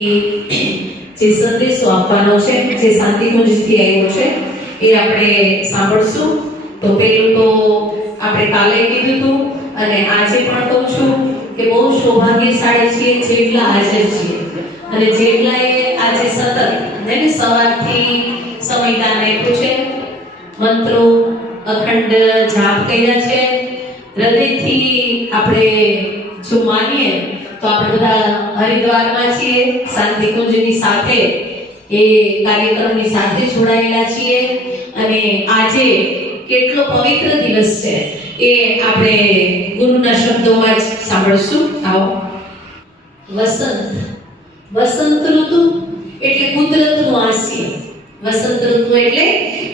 જે સંદેશો આપવાનો છે, જે શાંતિકુંજથી આવ્યો છે, એ આપણે સાંભળશું. તો પેલું તો આપણે કાલે કીધું હતું અને આજે પણ કહું છું કે બહુ સૌભાગ્યશાળી છીએ, જેટલા હાજર છીએ. અને જેટલાએ આજે સતત, ને સવારથી સમયદાન આપ્યું છે, મંત્રો, અખંડ જાપ કર્યા છે. હૃદયથી આપણે જો માનીએ તો આપણે બધા હરિદ્વારમાં છીએ, શાંતિ કુંજની સાથે, એ કાર્યક્રમની સાથે જોડાયેલા છીએ. અને આજે કેટલો પવિત્ર દિવસ છે એ આપણે ગુરુના શબ્દોમાં જ સાંભળશું. આવો. વસંત. વસંત ઋતુ એટલે કુદરતનું હાસ્ય વસંત ઋતુ એટલે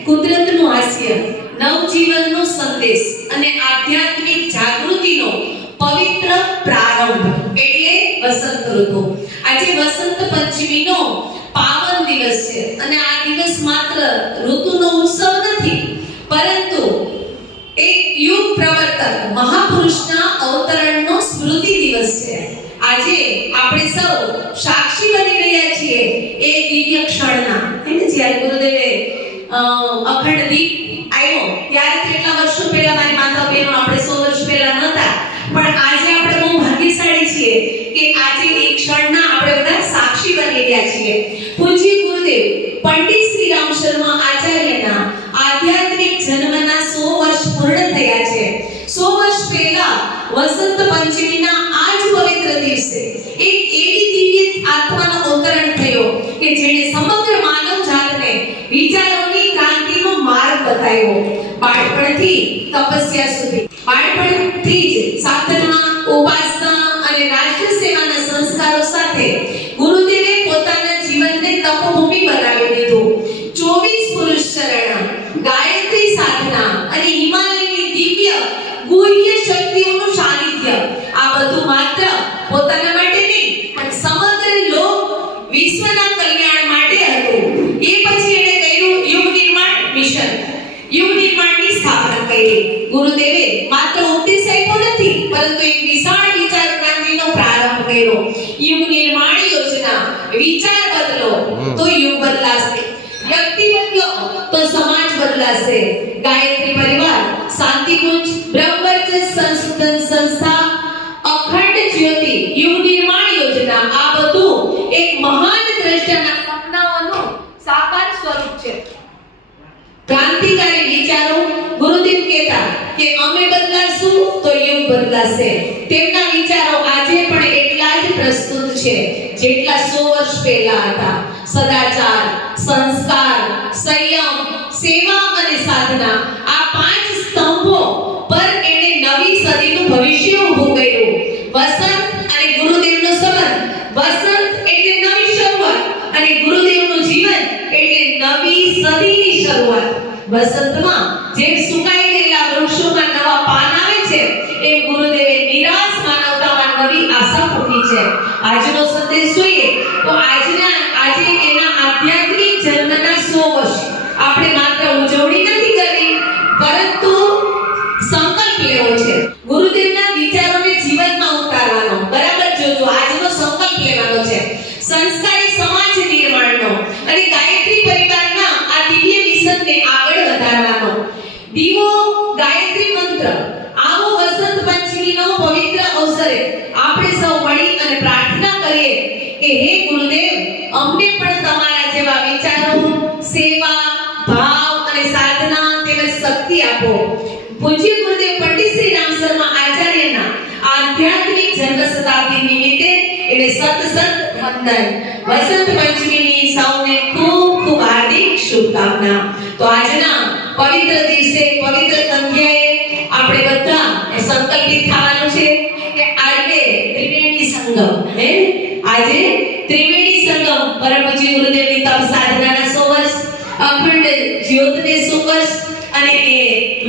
કુદરતનું હાસ્ય નવજીવનનો સંદેશ અને આધ્યાત્મિક જાગૃતિનો પવિત્ર પ્રારંભ. એટલે વસંત ઋતુ. આજે વસંત પંચમીનો પાવન દિવસ છે. અને આ દિવસ માત્ર ઋતુનો ઉત્સવ નથી, પરંતુ એક યુગ પ્રવર્તક મહાપુરુષના અવતરણનો સ્મૃતિ દિવસ છે. આજે આપણે સૌ સાક્ષી બની રહ્યા છીએ એ દિવ્ય ક્ષણના. હે જ્યારે ગુરુદેવે અખંડ દીપ આવ્યો ત્યારે તો એટલા વર્ષો પહેલા મારી માતા બહેનો આપણે સો વર્ષ પહેલા નહોતા પણ આજે આપણે બહુ ભાગ્યશાળી છીએ કે આજે એ ક્ષણના આપણે બધા સાક્ષી છીએ પૂજ્ય ગુરુદેવ, પંડિત શ્રી રામ શર્મા આચાર્યના આધ્યાત્મિક જન્મના 100 વર્ષ પૂર્ણ થયા છે. 100 વર્ષ પહેલા વસંત પંચમીના આ જ પવિત્ર દિવસે એક એવી દિવ્ય આત્માનો અવતરણ થયો કે જેણે સમગ્ર માનવ જાતને વિચારોની ક્રાંતિનો માર્ગ બતાવ્યો. બાળપણથી તપસ્યા સુધી. બાળપણથી જ સાધના ઉપાસના અને રાષ્ટ્ર સેવાના સંસ્કારો સાથે ગુરુદેવે પોતાના જીવનને તપભૂમિ બનાવી દીધું ચોવીસ પુરુષ શરણ ગાયત્રી સાધના અને હિમાલયની દિવ્ય ગુહ્ય શક્તિઓનું સાનિધ્ય આ બધું માત્ર પોતાના માટે નહીં પણ સમગ્ર લોક વિશ્વના કલ્યાણ માટે હતું એ પછી એણે કર્યું યુગ નિર્માણ મિશન યુગ નિર્માણની સ્થાપના કરી ગુરુદેવે માત્ર ઉપદેશ આપ્યો નથી પરંતુ એક વિશાળ વિચાર ક્રાંતિનો પ્રારંભ કર્યો યુગ નિર્માણ યોજના વિચાર બદલો તો યુગ બદલાશે વ્યક્તિ બદલો તો સમાજ ગાયત્રી પરિવાર, શાંતિકુંજ બ્રહ્મચર્ય સંશોધન સંસ્થા, અખંડ જ્યોતિ યુગ નિર્માણ યોજના. આ બધું એક મહાન દ્રષ્ટાના સપનાઓનું સાકાર સ્વરૂપ છે. ક્રાંતિકારી વિચારો ગુરુદેવ કહેતા કે અમે બદલાશું તો યુગ બદલાશે. તેમના વિચારો આજે પણ એટલા જ પ્રસ્તુત છે જેટલા 100 વર્ષ પહેલા હતા. સદાચાર વસંતમાં જે સુકાઈ ગયેલા વૃક્ષોમાં નવા પાન આવે છે, એમ ગુરુદેવે નિરાશ માનવતામાં નવી આશા ફૂટી છે. આજનો સંદેશ અવસરે આપણે સૌ મળી અને પ્રાર્થના કરીએ કે હે ગુરુદેવ, અમને પણ તમારા જેવા વિચારો, સેવા, ભાવ અને સાધના તેમજ શક્તિ આપો. પૂજ્ય ગુરુદેવ પંડિત શ્રી રામ આચાર્યના આધ્યાત્મિક જન્મ શતાબ્દી નિમિત્તે એટલે સત વંદન. વસંત પંચમીની સૌને ખૂબ ખૂબ હાર્દિક શુભકામના. તો આજના પવિત્ર દિવસે, પવિત્ર સંધ્યાએ આપણે બધા સંકલ્પિત થવાનું છે. સંગમ, હે? આજે ત્રિવેણી સંગમ, પરમ પૂજ્ય ગુરુદેવની તપ સાધનાના 100 વર્ષ, અખંડ જ્યોતને 100 વર્ષ, અને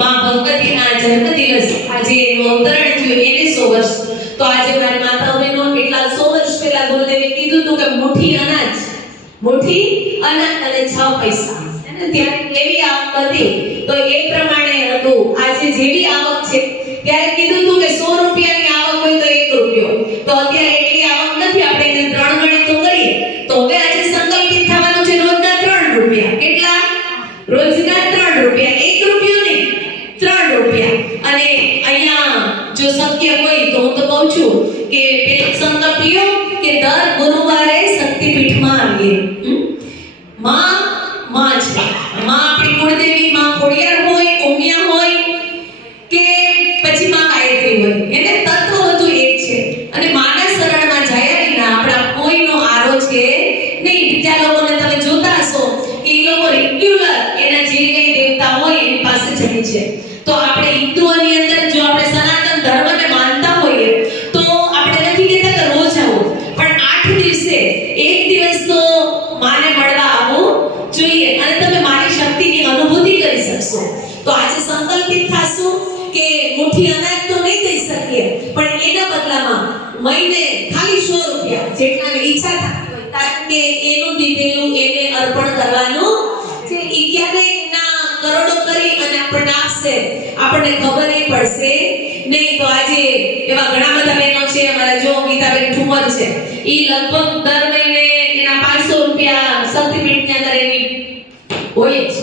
માં ભગવતીના જન્મદિવસ આજે એનું અવતરણ થયું, એને 100 વર્ષ. તો આજે મારી માતા બહેનો, કેટલા 100 વર્ષ પહેલા ગુરુદેવે કીધું હતું કે મુઠ્ઠી અનાજ મુઠ્ઠી અનાજ અને 6 પૈસા. ત્યારે કેવી આવક હતી. તો એ પ્રમાણે હતું. આજે જેવી આવક છે, ત્યારે કીધું આજે એવા ઘણા બધા બહેનો છે, અમારા જો ગીતાબેન ઠુમર છે, એ લગભગ દર મહિને એના 500 રૂપિયા શક્તિપીઠની અંદર એની હોય જ.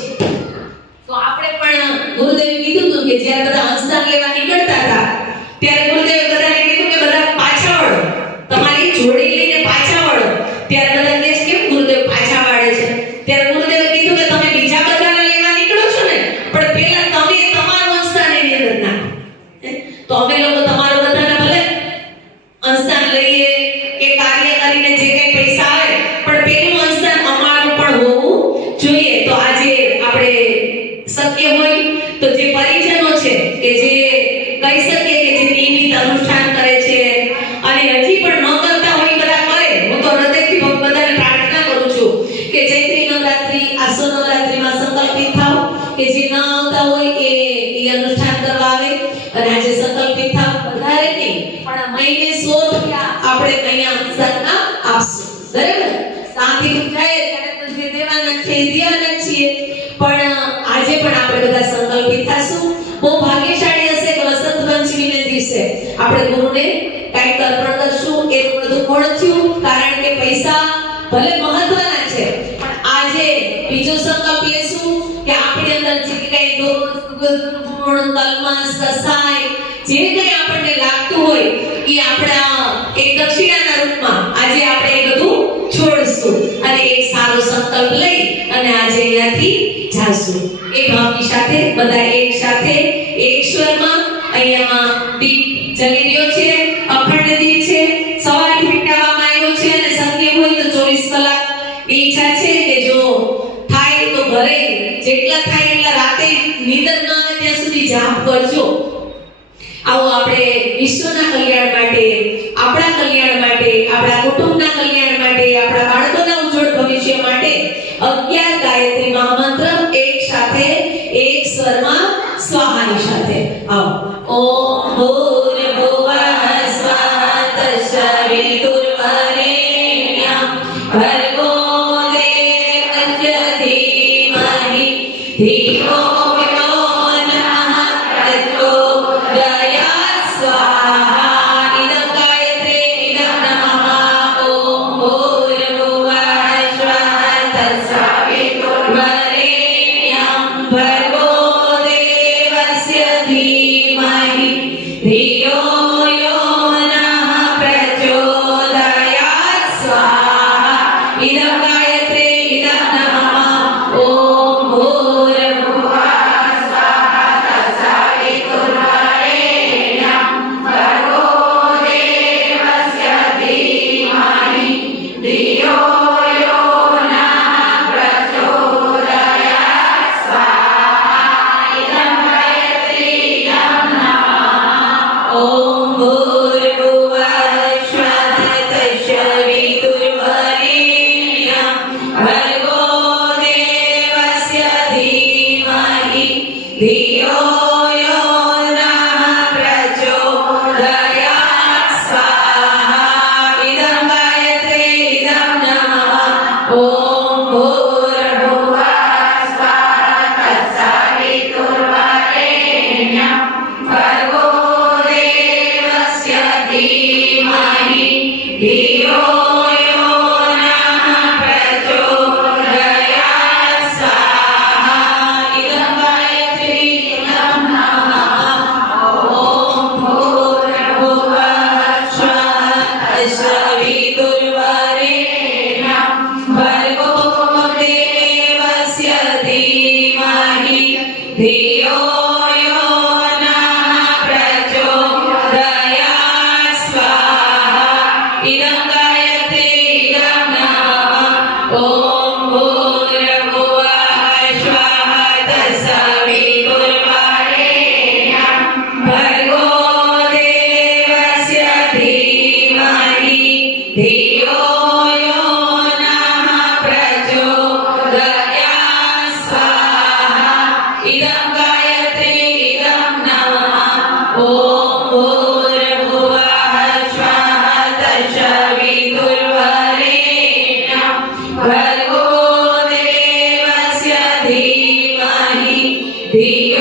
તો આપણે પણ ગુરુદેવે કીધું હતું કે જ્યારે બધા હસ્તાર લેવા નીકળતા હતા, ત્યારે ગુરુદેવે બધાને કીધું કે બધા પાછા વળો તમારી જોડી લઈને પાછા વળો ત્યારે બધા કહે છે, કેમ ગુરુદેવ પાછા વાળે છે? ત્યારે ગુરુદેવે કીધું કે, તમે બીજા બધાને લેવા નીકળો છો ને, પણ પહેલા તમે તમારો હસ્તાર એની અંદર નાખો સંકલ્પિત થાઓ કે જે ન આવતા હોય એ એ અનુષ્ઠાન કરવા આવે. અને આજે સંકલ્પિત થાવ વધારે નહીં, પણ મહિને 100 રૂપિયા આપણે અહીંયા સરના આપશું. બરાબર? સાથી જાય ત્યારે જે દેવાના છે દેવાના છીએ. પણ આજે પણ આપણે બધા સંકલ્પિત થાશું. બહુ ભાગ્યશાળી હશે કે વસંત પંચમીને દિવસે આપણે ગુરુને કાંઈક અર્પણ કરશું. એ બધું કોણ થયું, કારણ કે પૈસા ભલે મહત્વના છે, પણ આજે બીજો સંકલ્પ લાગતું હોય, એ આપણા એક રૂપમાં આજે આપણે બધું છોડશું અને એક સારો સંકલ્પ લઈ અને આજે અહીંયાથી જાશું. એ ભાવની સાથે, બધા એક સાથે, એક સ્વરમાં, અહીંયામાં દીપ જલી રહ્યો છે. ત્યાં સુધી જાપ धीमहि धियो Acabou. Be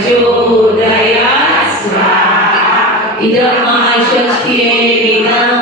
Jodhaya Sva Idrama Shastya Nama